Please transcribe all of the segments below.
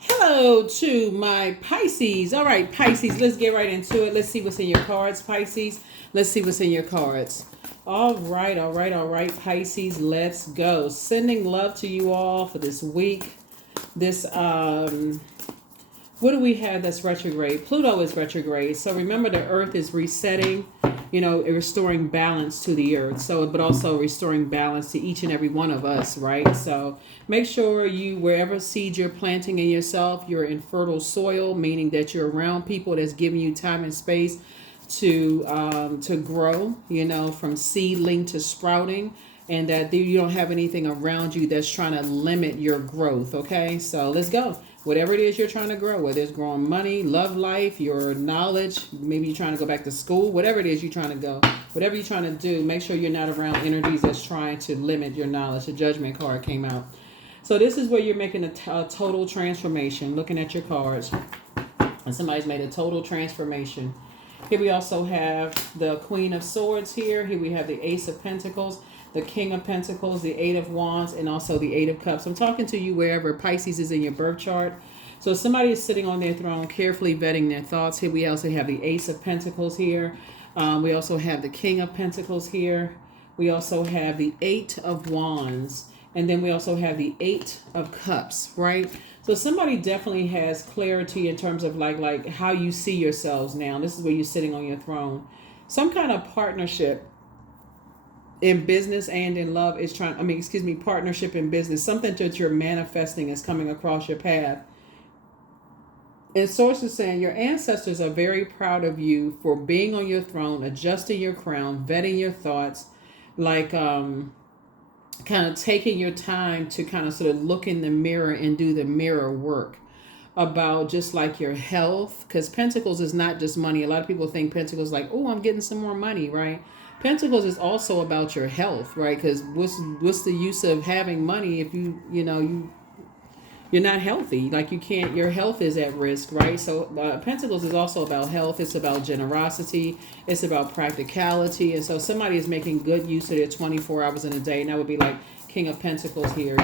Hello to my Pisces. All right, Pisces, let's get right into it. Let's see what's in your cards, Pisces. Let's see what's in your cards. All right, Pisces, let's go. Sending love to you all for this week. This what do we have that's retrograde? Pluto is retrograde. So remember, the earth is resetting, restoring balance to the earth. So, but also restoring balance to each and every one of us, right? So make sure you, wherever seeds you're planting in yourself, you're in fertile soil, meaning that you're around people that's giving you time and space to grow, from seedling to sprouting, and that you don't have anything around you that's trying to limit your growth. Okay, so let's go. Whatever it is you're trying to grow, whether it's growing money, love life, your knowledge, maybe you're trying to go back to school, whatever it is you're trying to go, whatever you're trying to do, make sure you're not around energies that's trying to limit your knowledge. The Judgment card came out. So this is where you're making a total transformation, looking at your cards, and somebody's made a total transformation. Here we also have the Queen of Swords here. Here we have the Ace of Pentacles, the King of Pentacles, the Eight of Wands, and also the Eight of Cups. I'm talking to you wherever Pisces is in your birth chart. So somebody is sitting on their throne, carefully vetting their thoughts. Here we also have the Ace of Pentacles here. We also have the King of Pentacles here. We also have the Eight of Wands. And then we also have the Eight of Cups, right? So somebody definitely has clarity in terms of like how you see yourselves now. This is where you're sitting on your throne. Some kind of partnership in business and in love is partnership in business. Something that you're manifesting is coming across your path. And sources saying your ancestors are very proud of you for being on your throne, adjusting your crown, vetting your thoughts, kind of taking your time to kind of sort of look in the mirror and do the mirror work about just like your health, because Pentacles is not just money. A lot of people think Pentacles like, oh, I'm getting some more money, right? Pentacles is also about your health, right? Because what's the use of having money if you're not healthy? Like you can't, your health is at risk, right? So Pentacles is also about health. It's about generosity. It's about practicality. And so somebody is making good use of their 24 hours in a day. And that would be like King of Pentacles here,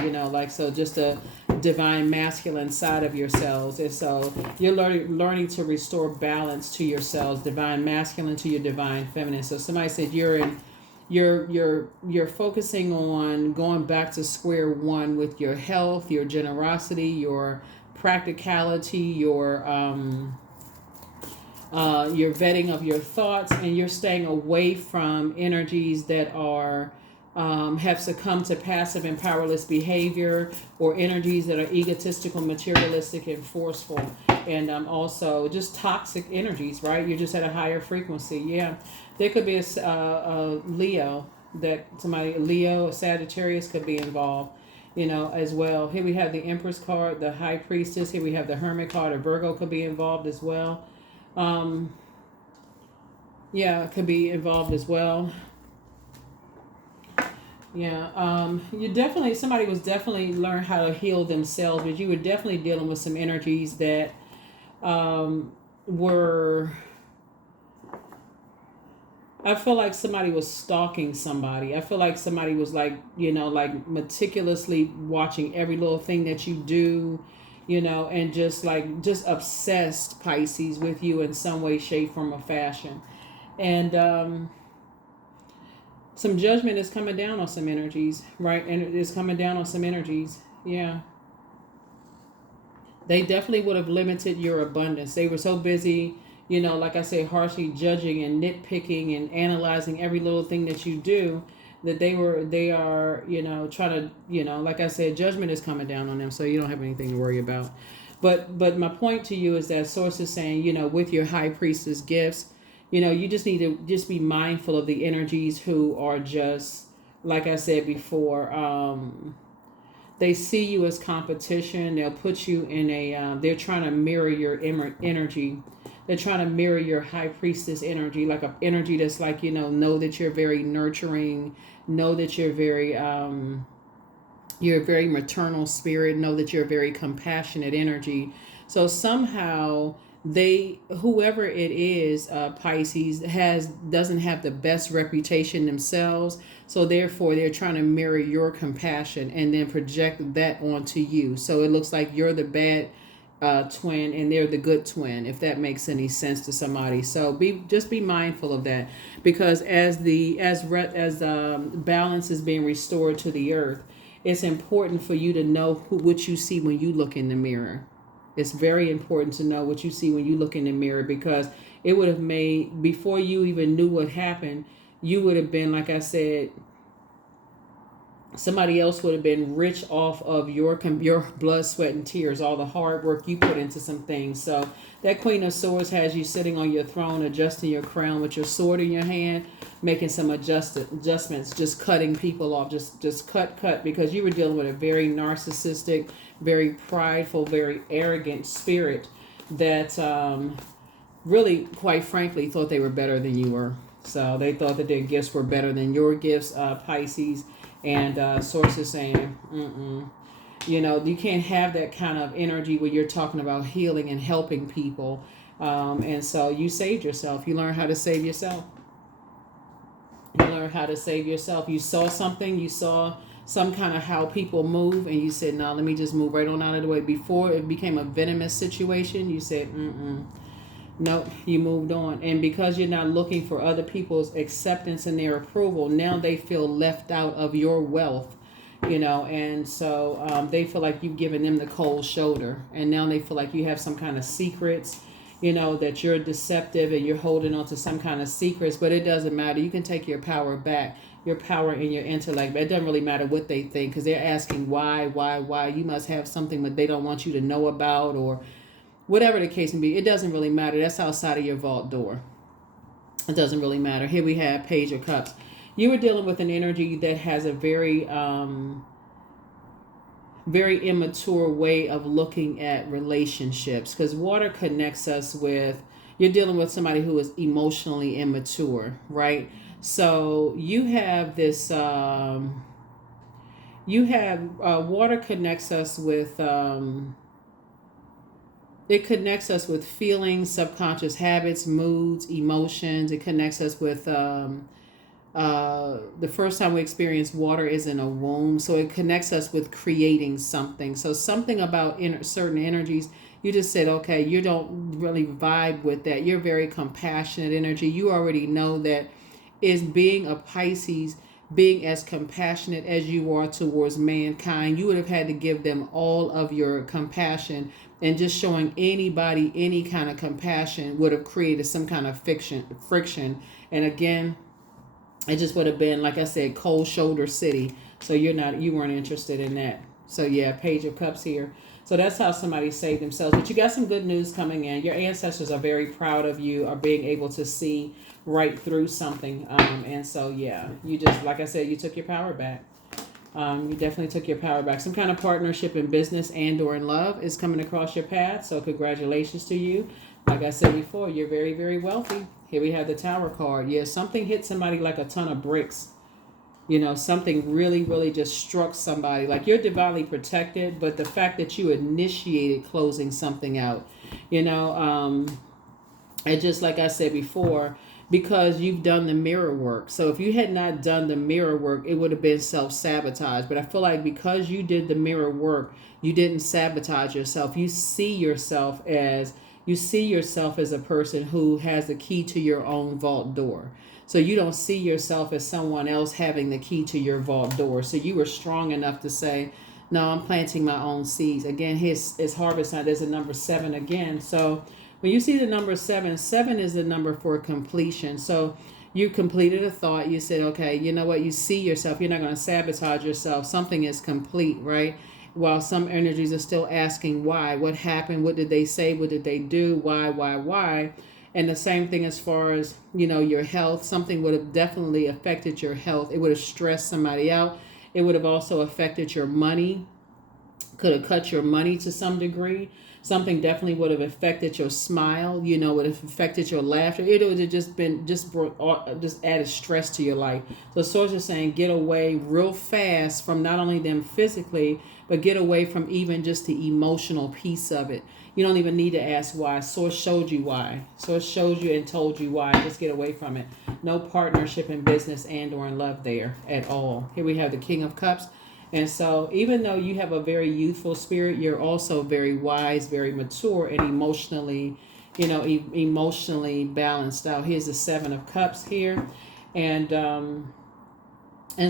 so just a divine masculine side of yourselves. And so you're learning to restore balance to yourselves, divine masculine to your divine feminine. So somebody said you're focusing on going back to square one with your health, your generosity, your practicality, your vetting of your thoughts, and you're staying away from energies that are have succumbed to passive and powerless behavior, or energies that are egotistical, materialistic, and forceful, and also just toxic energies, right? You're just at a higher frequency. Yeah, there could be a Leo, a Sagittarius could be involved, as well. Here we have the Empress card, the High Priestess. Here we have the Hermit card. A Virgo could be involved as well. Yeah, it could be involved as well. Yeah, somebody was definitely learn how to heal themselves, but you were definitely dealing with some energies that were, I feel like somebody was stalking somebody. I feel like somebody was like meticulously watching every little thing that you do, and just obsessed, Pisces, with you in some way, shape, form, or fashion. And some judgment is coming down on some energies, right? And it is coming down on some energies. Yeah. They definitely would have limited your abundance. They were so busy, like I say, harshly judging and nitpicking and analyzing every little thing that you do, that they are, trying to, like I said, judgment is coming down on them. So you don't have anything to worry about. But my point to you is that source is saying, with your high priestess gifts, you just need to just be mindful of the energies who are just, like I said before, they see you as competition. They'll put you in they're trying to mirror your energy. They're trying to mirror your high priestess energy, like an energy that's like, know that you're very nurturing, know that you're a very maternal spirit, know that you're a very compassionate energy. So somehow whoever it is, Pisces, doesn't have the best reputation themselves, so therefore they're trying to mirror your compassion and then project that onto you. So it looks like you're the bad twin, and they're the good twin, if that makes any sense to somebody. So be mindful of that, because as balance is being restored to the earth, it's important for you to know what you see when you look in the mirror. It's very important to know what you see when you look in the mirror, because it would have made, before you even knew what happened, you would have been, like I said, somebody else would have been rich off of your blood, sweat, and tears, all the hard work you put into some things. So that Queen of Swords has you sitting on your throne, adjusting your crown with your sword in your hand, making some adjustments, just cutting people off, just cut, because you were dealing with a very narcissistic, very prideful, very arrogant spirit that really, quite frankly, thought they were better than you were. So they thought that their gifts were better than your gifts, Pisces. And sources saying, you can't have that kind of energy when you're talking about healing and helping people. And so you saved yourself. You learned how to save yourself. You learned how to save yourself. You saw something. You saw some kind of how people move, and you said, no, let me just move right on out of the way. Before it became a venomous situation, you said, nope, you moved on. And because you're not looking for other people's acceptance and their approval, now they feel left out of your wealth, and so they feel like you've given them the cold shoulder, and now they feel like you have some kind of secrets, that you're deceptive and you're holding on to some kind of secrets. But it doesn't matter. You can take your power back, your power and your intellect. But it doesn't really matter what they think, because they're asking why. You must have something that they don't want you to know about, or whatever the case may be. It doesn't really matter. That's outside of your vault door. It doesn't really matter. Here we have Page of Cups. You were dealing with an energy that has a very very immature way of looking at relationships, because water connects us with, you're dealing with somebody who is emotionally immature, right? So you have this water connects us with it connects us with feelings, subconscious habits, moods, emotions. It connects us with the first time we experience water is in a womb. So it connects us with creating something. So something about certain energies, you just said, okay, you don't really vibe with that. You're very compassionate energy. You already know that is being a Pisces, being as compassionate as you are towards mankind, you would have had to give them all of your compassion, and just showing anybody any kind of compassion would have created some kind of friction. And again, it just would have been, like I said, cold shoulder city. So you weren't interested in that. So yeah, Page of Cups here. So that's how somebody saved themselves. But you got some good news coming in. Your ancestors are very proud of you, are being able to see right through something. And so, yeah, you just, like I said, you took your power back. You definitely took your power back. Some kind of partnership in business and or in love is coming across your path. So congratulations to you. Like I said before, you're very, very wealthy. Here we have the Tower card. Yeah, something hit somebody like a ton of bricks. Something really, really just struck somebody. Like, you're divinely protected, but the fact that you initiated closing something out, and just like I said before, because you've done the mirror work. So if you had not done the mirror work, it would have been self-sabotage. But I feel like because you did the mirror work, you didn't sabotage yourself. You see yourself as a person who has the key to your own vault door. So you don't see yourself as someone else having the key to your vault door. So you were strong enough to say, no, I'm planting my own seeds. Again, his harvest time, there's a number 7 again. So when you see the number 7, 7 is the number for completion. So you completed a thought. You said, okay, you know what? You see yourself. You're not going to sabotage yourself. Something is complete, right? While some energies are still asking why. What happened? What did they say? What did they do? Why? And the same thing as far as, your health. Something would have definitely affected your health. It would have stressed somebody out. It would have also affected your money. Could have cut your money to some degree. Something definitely would have affected your smile, would have affected your laughter. It would have just added stress to your life. So Source is saying, get away real fast from not only them physically, but get away from even just the emotional piece of it. You don't even need to ask why. Source showed you why. Source showed you and told you why. Just get away from it. No partnership in business and or in love there at all. Here we have the King of Cups. And so even though you have a very youthful spirit, you're also very wise, very mature, and emotionally, emotionally balanced out. Here's the Seven of Cups here. And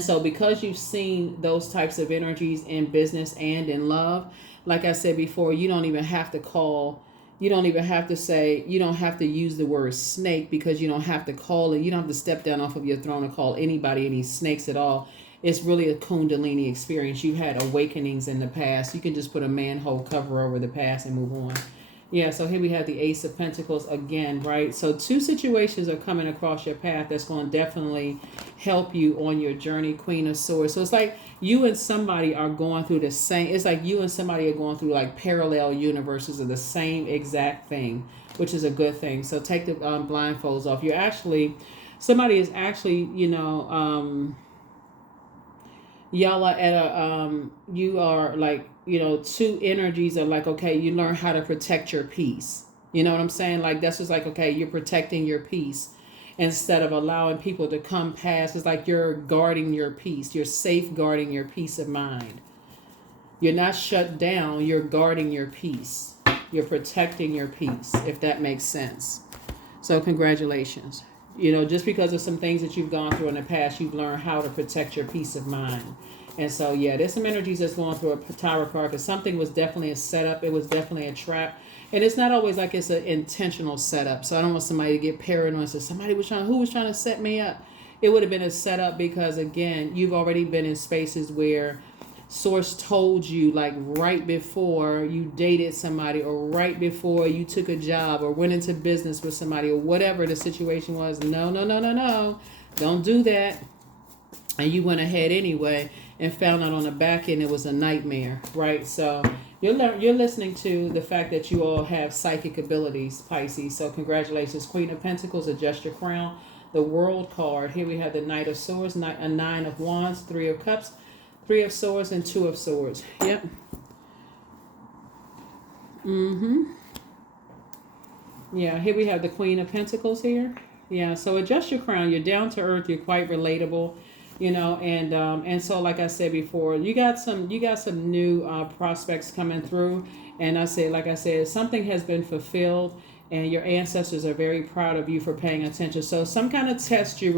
so because you've seen those types of energies in business and in love, like I said before, you don't even have to call, you don't even have to say, you don't have to use the word snake, because you don't have to call it. You don't have to step down off of your throne and call anybody any snakes at all. It's really a Kundalini experience. You've had awakenings in the past. You can just put a manhole cover over the past and move on. Yeah, so here we have the Ace of Pentacles again, right? So two situations are coming across your path that's going to definitely help you on your journey, Queen of Swords. So it's like you and somebody are going through the same, it's like you and somebody are going through like parallel universes of the same exact thing, which is a good thing. So take the blindfolds off. You're actually, somebody is actually, y'all are at a you are like, two energies are like, okay, you learn how to protect your peace. You know what I'm saying? Like that's just like, okay, you're protecting your peace instead of allowing people to come past. It's like you're guarding your peace. You're safeguarding your peace of mind. You're not shut down, you're guarding your peace. You're protecting your peace, if that makes sense. So congratulations. Just because of some things that you've gone through in the past, you've learned how to protect your peace of mind. And so, yeah, there's some energies that's going through a Tower card, because something was definitely a setup. It was definitely a trap. And it's not always like it's an intentional setup. So I don't want somebody to get paranoid and say, who was trying to set me up? It would have been a setup because, again, you've already been in spaces where Source told you, like right before you dated somebody, or right before you took a job or went into business with somebody, or whatever the situation was, no, don't do that. And you went ahead anyway and found out on the back end it was a nightmare, right? So you're listening to the fact that you all have psychic abilities, Pisces. So congratulations. Queen of Pentacles, adjust your crown. The World card. Here we have the Knight of Swords, a Nine of Wands, Three of Cups, Three of Swords, and Two of Swords. Yep. Yeah, here we have the Queen of Pentacles here. Yeah, so adjust your crown. You're down to earth. You're quite relatable, and so like I said before, you got some new prospects coming through, and like I said, something has been fulfilled, and your ancestors are very proud of you for paying attention. So some kind of test you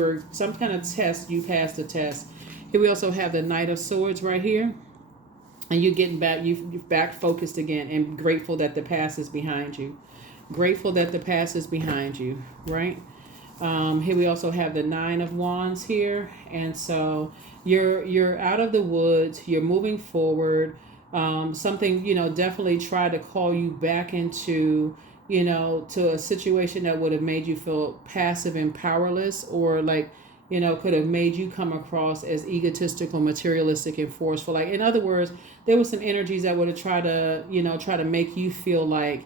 passed the test. Here we also have the Knight of Swords right here. And you're getting back, you're back focused again, and grateful that the past is behind you. Grateful that the past is behind you, right? Here we also have the Nine of Wands here. And so you're out of the woods, you're moving forward. Something, definitely try to call you back into, to a situation that would have made you feel passive and powerless, or like, could have made you come across as egotistical, materialistic, and forceful. Like, in other words, there were some energies that would have tried to make you feel like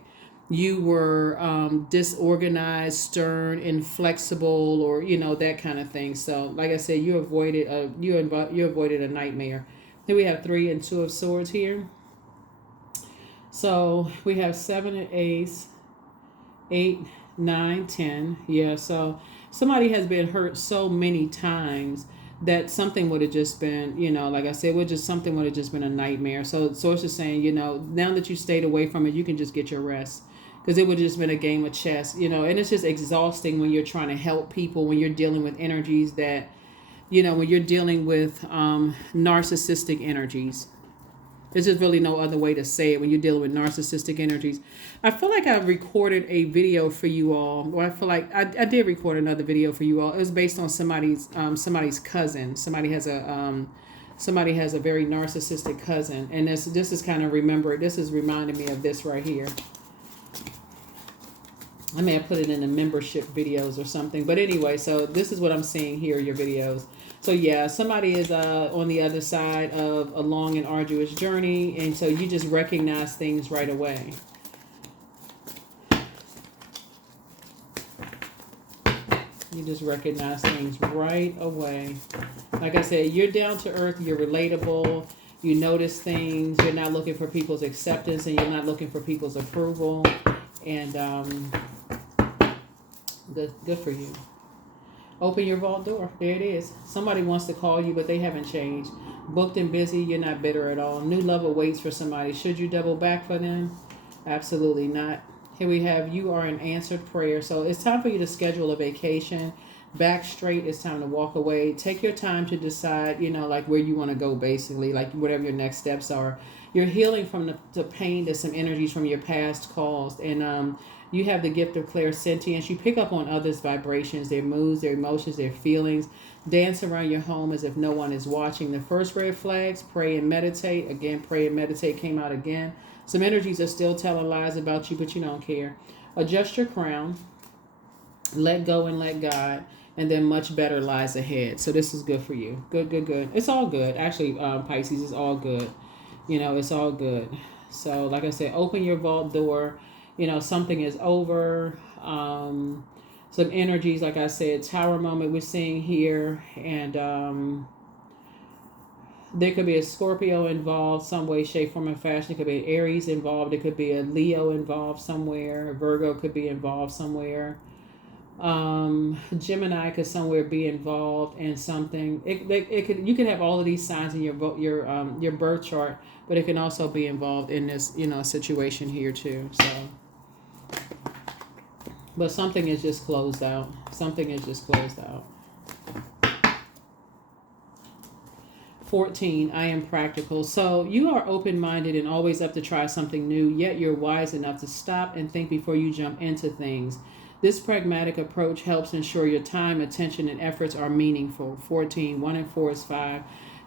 you were disorganized, stern, inflexible, or that kind of thing. So, like I said, you avoided a nightmare. Then we have Three and Two of Swords here. So we have 7 and Ace, 8, 9, 10. Yeah, so somebody has been hurt so many times that something would have just been, like I said, something would have just been a nightmare. So Source is saying, now that you stayed away from it, you can just get your rest. Because it would have just been a game of chess, and it's just exhausting when you're trying to help people, when you're dealing with energies that, when you're dealing with narcissistic energies. There's just really no other way to say it when you're dealing with narcissistic energies. I feel like I recorded a video for you all. Or I feel like I did record another video for you all. It was based on somebody's cousin. Somebody has a very narcissistic cousin, and this is kind of this is reminding me of this right here. I may have put it in the membership videos or something. But anyway, so this is what I'm seeing here, your videos. So yeah, somebody is on the other side of a long and arduous journey. And so you just recognize things right away. You just recognize things right away. Like I said, you're down to earth. You're relatable. You notice things. You're not looking for people's acceptance, and you're not looking for people's approval. And good for you. Open your vault door. There it is. Somebody wants to call you, but they haven't changed. Booked and busy, you're not bitter at all. New love awaits for somebody. Should you double back for them? Absolutely not. Here we have you are an answered prayer. So it's time for you to schedule a vacation. Back straight, it's time to walk away. Take your time to decide, like where you want to go, basically, like whatever your next steps are. You're healing from the pain that some energies from your past caused. And you have the gift of clairsentience. You pick up on others' vibrations, their moods, their emotions, their feelings. Dance around your home as if no one is watching. The first red flags, pray and meditate. Again, pray and meditate came out again. Some energies are still telling lies about you, but you don't care. Adjust your crown. Let go and let God. And then much better lies ahead. So this is good for you. Good, good, good. It's all good. Actually, Pisces, is all good. It's all good. So like I said, open your vault door. Something is over. Some energies, like I said, tower moment we're seeing here. And there could be a Scorpio involved some way, shape, form, and fashion. It could be an Aries involved. It could be a Leo involved somewhere. Virgo could be involved somewhere. Gemini could somewhere be involved in something. You can have all of these signs in your birth chart, but it can also be involved in this situation here too. So, but something is just closed out. Something is just closed out. 14, I am practical. So you are open-minded and always up to try something new, yet you're wise enough to stop and think before you jump into things. This pragmatic approach helps ensure your time, attention, and efforts are meaningful. 14, 1 and 4 is 5.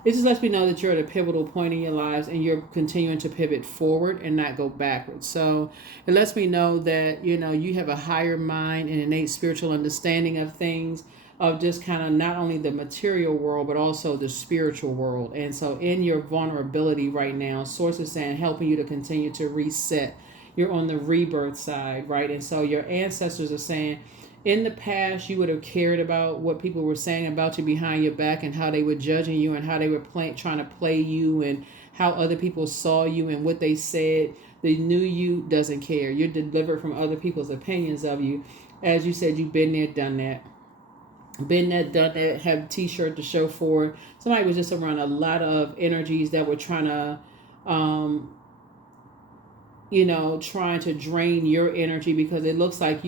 It just lets me know that you're at a pivotal point in your lives and you're continuing to pivot forward and not go backwards. So it lets me know that, you have a higher mind and innate spiritual understanding of things, of just kind of not only the material world, but also the spiritual world. And so in your vulnerability right now, Source is saying, helping you to continue to reset. You're on the rebirth side, right? And so your ancestors are saying, in the past, you would have cared about what people were saying about you behind your back and how they were judging you and how they were trying to play you and how other people saw you and what they said. The new you doesn't care. You're delivered from other people's opinions of you. As you said, you've been there, done that. Been there, done that, have a t-shirt to show for it. Somebody was just around a lot of energies that were trying to trying to drain your energy, because it looks like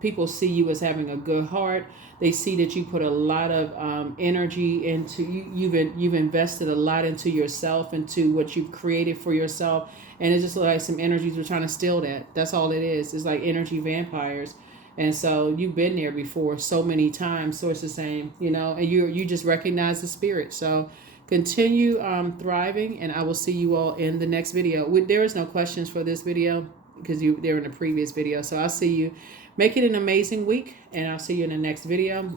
people see you as having a good heart. They see that you put a lot of energy into you've invested a lot into yourself, into what you've created for yourself, and it just looks like some energies were trying to steal that. That's all it is. It's like energy vampires. And so you've been there before so many times. Source is saying, and you just recognize the spirit. So continue thriving, and I will see you all in the next video. There is no questions for this video because they're in the previous video. So I'll see you. Make it an amazing week, and I'll see you in the next video.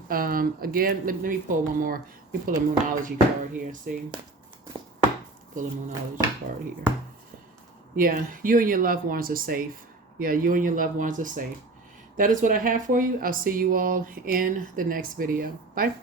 Again, let me pull one more. Let me pull a Moonology card here. See? Pull a Moonology card here. Yeah, you and your loved ones are safe. Yeah, you and your loved ones are safe. That is what I have for you. I'll see you all in the next video. Bye.